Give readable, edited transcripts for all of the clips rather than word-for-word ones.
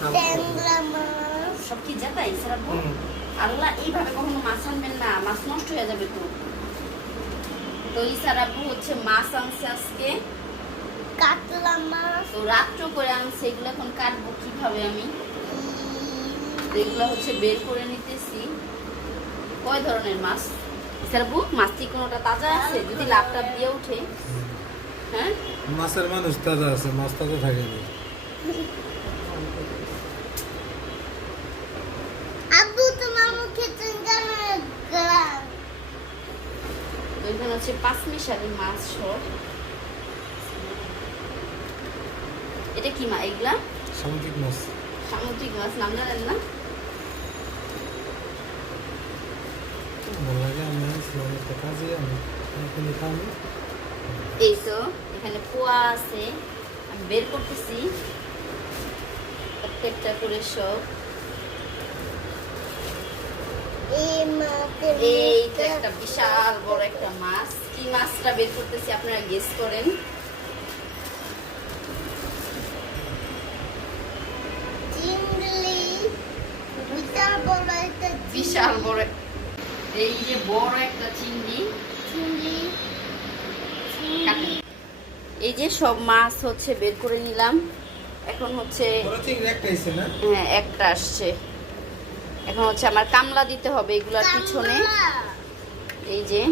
ট্যাংরা মাছ সব কি যাতাই সারাবো আল্লাহ এইভাবে কখনো মাছ আনবেন না, মাছ নষ্ট হয়ে যাবে তো। তো ইসারাবু হচ্ছে মাছ আনছে আজকে, কাতলা মাছ তো রাত্র করে আনছে। এগুলো এখন কাটবো কিভাবে আমি, তো এগুলো হচ্ছে বের করে নিতেছি। কয় ধরনের মাছ ইসারাবু? মাছ কি কোনোটা তাজা আছে? যদি লাভ টাপ দিয়ে উঠে। হ্যাঁ মাছের মানুষ তাজা আছে, মাছ তাজা থাকেনি। আব্বু তোমার মুখে চুনকানোর গ্রাম তো এখানে হচ্ছে পাঁচমিশালি মাছ সব। এটা কি মা? এগুলা সামুদ্রিক মাছ। সামুদ্রিক মাছ, নাম জানেন না? ভালো লাগে, আমি আসলাম একটা কাজে, আমি এখানে খাবো। এই তো এখানে পোয়া আছে, আমি বের করতেছি প্রত্যেকটা করে সব। এই মাছের এই তো একটা বিশাল বড় একটা মাছ। কি মাছটা বের করতেছি আপনারা গেস করেন। চিংড়ি বিশাল বড় একটা বিশাল বড় এই যে বড় একটা চিংড়ি। চিংড়ি কাটেন। এই যে সব মাছ হচ্ছে বের করে নিলাম। এখন হচ্ছে বড় চিংড়ি একটা এসে না? হ্যাঁ একটা আসছে। এখন হচ্ছে আমার কামলা দিতে হবে এগুলার পিছনে। এই যে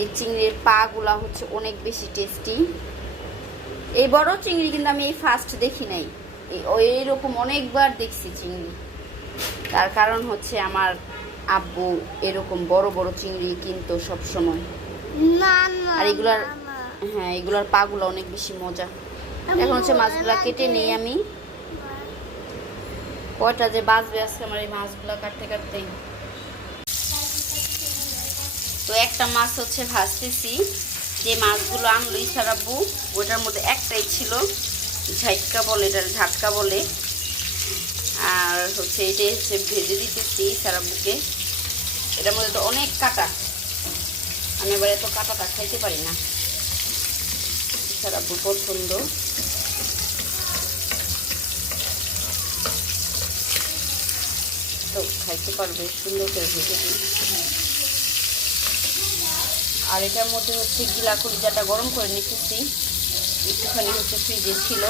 এই চিংড়ির পা গুলা হচ্ছে অনেক বেশি টেস্টি। এই বড় চিংড়ি কিন্তু আমি এই ফার্স্ট দেখি নাই, এইরকম অনেকবার দেখছি চিংড়ি। তার কারণ হচ্ছে আমার আব্বু এরকম বড় বড় চিংড়ি কিনতো সব সময়। না না আর এগুলার না, না। হ্যাঁ এগুলার পা গুলা অনেক বেশি মজা। এখন হচ্ছে মাছগুলা কেটে নেই আমি। কয়টা যে বাজবে আজকে আমার এই মাছগুলা কাটতে কাটতেই। তো একটা মাছ হচ্ছে ভাজতেছি। যে মাছগুলো আনলো ইসারাব্বু ওটার মধ্যে একটাই ছিল, ঝাটকা বলে, এটার ঝাটকা বলে। আর হচ্ছে এটাই হচ্ছে ভেজে দিতেছি ইসারাব্বুকে। এটার মধ্যে তো অনেক কাটা, আমি এবারে তো কাটাটা খাইতে পারি না। ইসারাব্বুর পছন্দ। তো খাইতে পারবে, সুন্দর করে ভেজে দিই। আর এটার মধ্যে হচ্ছে গিলা কলিজাটা গরম করে নিতেছি, একটুখানি হচ্ছে ফ্রিজে ছিল।